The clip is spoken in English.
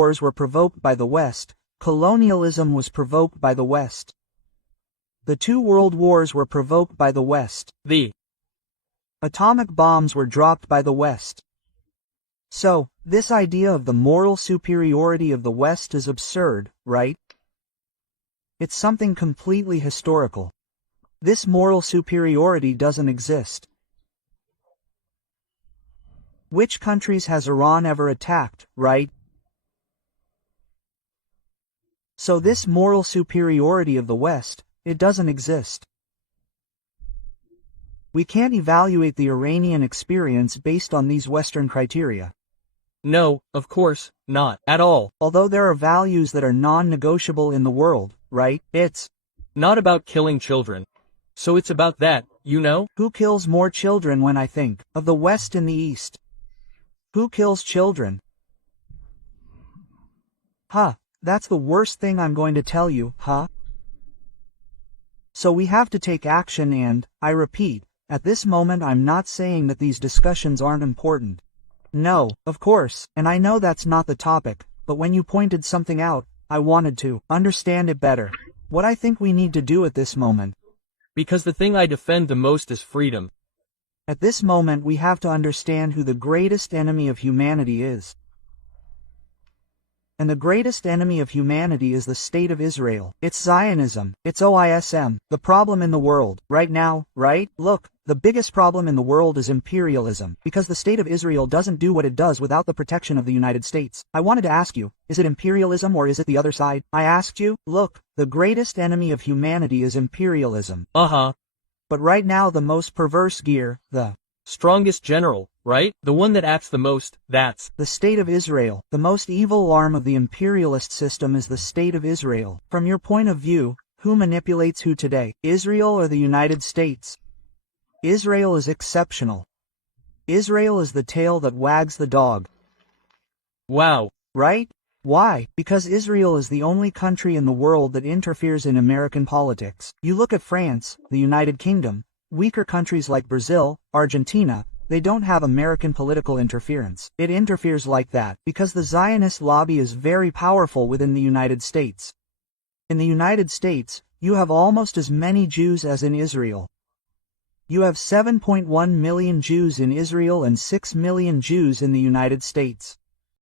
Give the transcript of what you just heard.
wars were provoked by the West, colonialism was provoked by the West. The two world wars were provoked by the West. The atomic bombs were dropped by the West. So, this idea of the moral superiority of the West is absurd, right? It's something completely historical. This moral superiority doesn't exist. Which countries has Iran ever attacked, right? So this moral superiority of the West, it doesn't exist. We can't evaluate the Iranian experience based on these Western criteria. No, of course, not at all. Although there are values that are non-negotiable in the world, right? It's not about killing children. So it's about that, you know? Who kills more children when I think of the West and the East? Who kills children? Huh, that's the worst thing I'm going to tell you, huh? So we have to take action and, I repeat, at this moment I'm not saying that these discussions aren't important. No, of course, and I know that's not the topic, but when you pointed something out, I wanted to understand it better. What I think we need to do at this moment. Because the thing I defend the most is freedom. At this moment we have to understand who the greatest enemy of humanity is. And the greatest enemy of humanity is the State of Israel. It's Zionism. It's OISM. The problem in the world, right now, right? Look, the biggest problem in the world is imperialism, because the State of Israel doesn't do what it does without the protection of the United States. I wanted to ask you, is it imperialism or is it the other side? I asked you, look, the greatest enemy of humanity is imperialism. But right now the most perverse gear, the strongest general, right? The one that acts the most, that's the State of Israel. The most evil arm of the imperialist system is the State of Israel. From your point of view, who manipulates who today? Israel or the United States? Israel is exceptional. Israel is the tail that wags the dog. Wow. Right? Why? Because Israel is the only country in the world that interferes in American politics. You look at France, the United Kingdom, weaker countries like Brazil, Argentina, they don't have American political interference. It interferes like that because the Zionist lobby is very powerful within the United States. In the United States, you have almost as many Jews as in Israel. You have 7.1 million Jews in Israel and 6 million Jews in the United States.